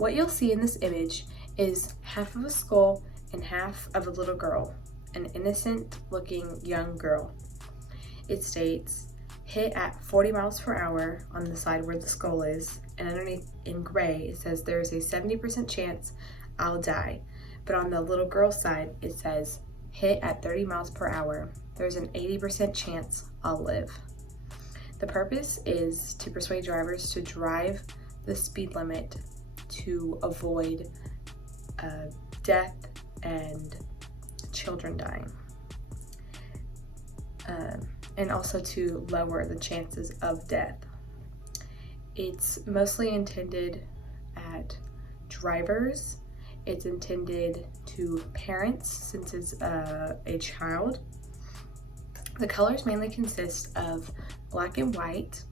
What you'll see in this image is half of a skull and half of a little girl, an innocent looking young girl. It states, hit at 40 miles per hour on the side where the skull is, and underneath in gray it says there's a 70% chance I'll die. But on the little girl's side it says, hit at 30 miles per hour. There's an 80% chance I'll live. The purpose is to persuade drivers to drive the speed limit to avoid death and children dying. And also to lower the chances of death. It's mostly intended at drivers. It's intended to parents since it's a child. The colors mainly consist of black and white.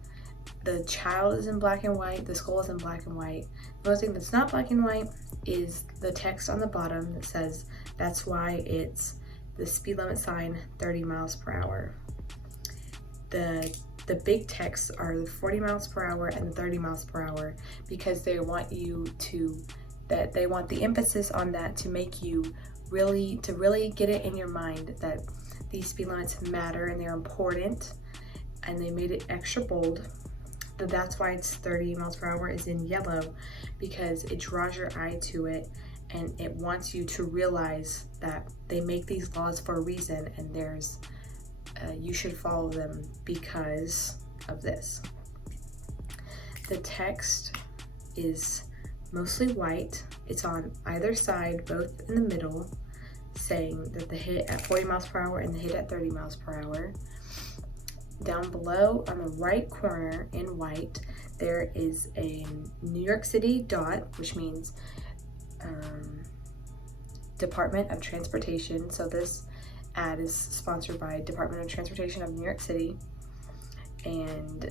The child is in black and white, the skull is in black and white. The only thing that's not black and white is the text on the bottom that says that's why it's the speed limit sign 30 miles per hour. The big texts are the 40 miles per hour and the 30 miles per hour because they want they want the emphasis on that to make you really get it in your mind that these speed limits matter and they're important, and they made it extra bold. That's why it's 30 miles per hour is in yellow, because it draws your eye to it and it wants you to realize that they make these laws for a reason, and you should follow them because of this. The text is mostly white. It's on either side, both in the middle, saying that the hit at 40 miles per hour and the hit at 30 miles per hour. Down below on the right corner in white, there is a New York City dot, which means Department of Transportation. So this ad is sponsored by Department of Transportation of New York City, and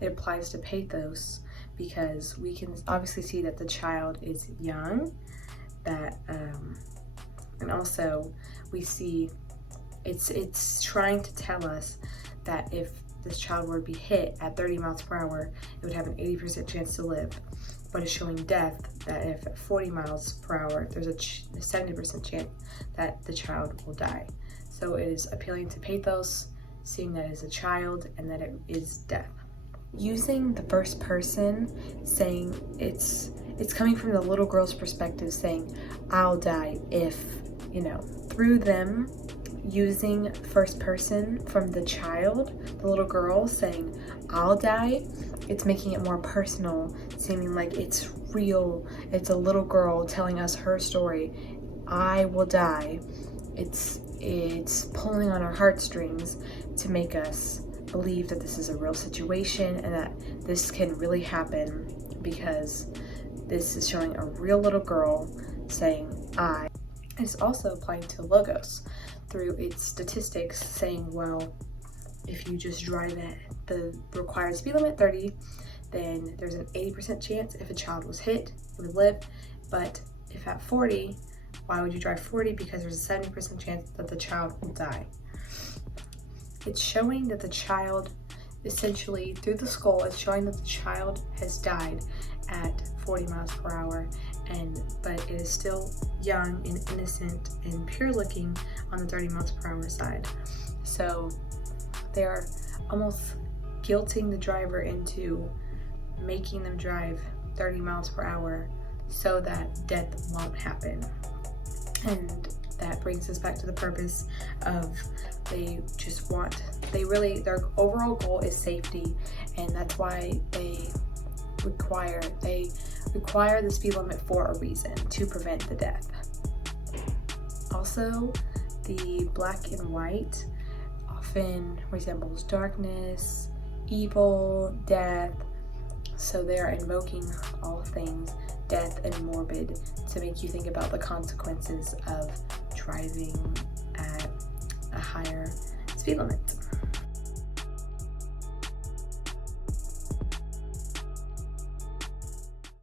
it applies to pathos because we can obviously see that the child is young, and also we see it's trying to tell us that if this child were to be hit at 30 miles per hour, it would have an 80% chance to live. But it's showing death, that if at 40 miles per hour, there's a 70% chance that the child will die. So it is appealing to pathos, seeing that it is a child and that it is death. Using the first person, saying it's coming from the little girl's perspective, saying, I'll die if, through them using first person from the child, the little girl saying, I'll die, it's making it more personal, seeming like it's real. It's a little girl telling us her story. I will die. It's pulling on our heartstrings to make us believe that this is a real situation and that this can really happen, because this is showing a real little girl saying I. It's also applying to logos through its statistics, saying, well, if you just drive at the required speed limit 30, then there's an 80% chance if a child was hit, it would live. But if at 40, why would you drive 40? Because there's a 70% chance that the child will die. It's showing that the child, essentially through the skull, it's showing that the child has died at 40 miles per hour, but it is still young and innocent and pure looking on the 30 miles per hour side. So they're almost guilting the driver into making them drive 30 miles per hour so that death won't happen. And that brings us back to the purpose of their overall goal is safety, and that's why they require the speed limit for a reason, to prevent the death. Also, the black and white often resembles darkness, evil, death, so they are invoking all things death and morbid to make you think about the consequences of driving at a higher speed limit.